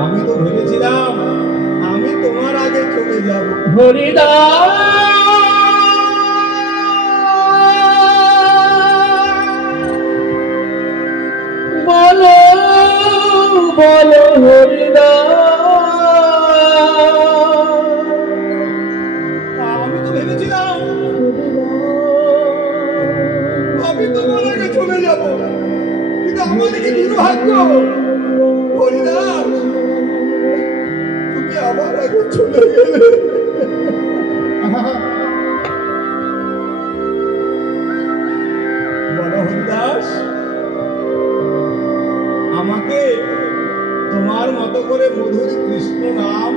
আমি তো ভেবেছিলাম আমি তোমার আগে চলে যাব। বলো বলো হরিদা আমি তো ভেবেছিলাম আমি তোমার আগে চলে যাব। কিন্তু আমার কি দুর্ভাগ্য? আগে চলে গেলে মনোহর দাস আমাকে তোমার মতো করে মধুর কৃষ্ণ নাম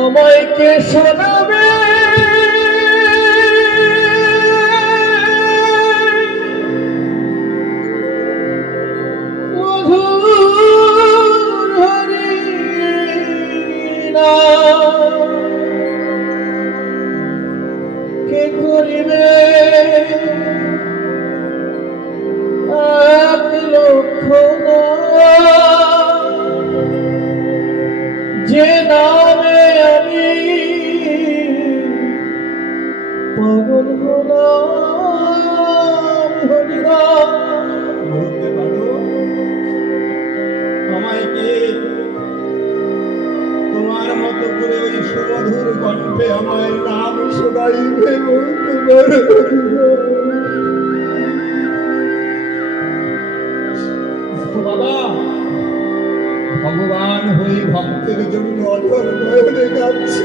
আমায় কে শোনাবে মধুর হরি নাম। সুমধুর কণ্ঠে আমায় নাম শোনাইবে পারো বাবা, ভগবান হয়ে ভক্তের জন্য অধর নয়নে কাঁদছি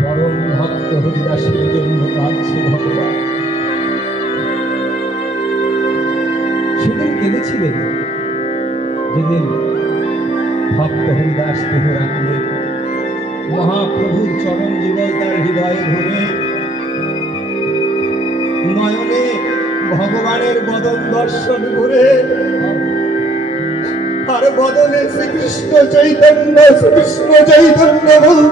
পরম ভক্ত হরিদাসের জন্য কাঁদছে ভগবান। সেদিন কেঁদেছিলেন। যেদিন ভক্ত হরিদাস দেহ রাখলেন মহাপ্রভুর চরণ যুগল তার হৃদয়ে ধরে নয়নে ভগবানের বদন দর্শন করে। আর বদলে শ্রীকৃষ্ণ চৈতন্য শ্রীকৃষ্ণ চৈতন্য বলতে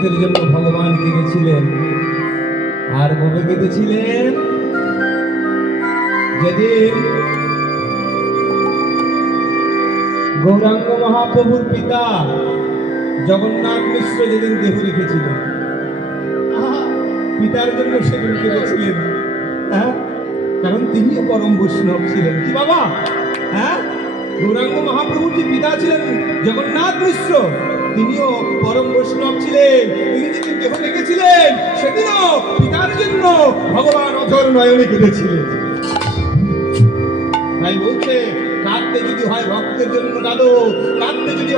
ভক্তের জন্য ভগবান কেঁদেছিলেন আর কবে কেঁদেছিলেন যেদিন গৌরাঙ্গ মহাপ্রভুর পিতা জগন্নাথ মিশ্র যেদিন দেহ রেখেছিলেন পিতার জন্য সেদিন কেঁদেছিলেন হ্যাঁ কারণ তিনিও পরম বৈষ্ণব ছিলেন। কি বাবা? হ্যাঁ গৌরাঙ্গ মহাপ্রভুর যে পিতা ছিলেন জগন্নাথ মিশ্র তিনিও পরম বৈষ্ণব ছিলেন। তিনি যেদিন দেহ রেখেছিলেন, সেদিনও পিতার জন্য ভগবান অধর নয়নে কেঁদেছিলেন তাই বলছে, কাঁদতে যদি হয় ভক্তের জন্য কাঁদো, কাঁদতে যদি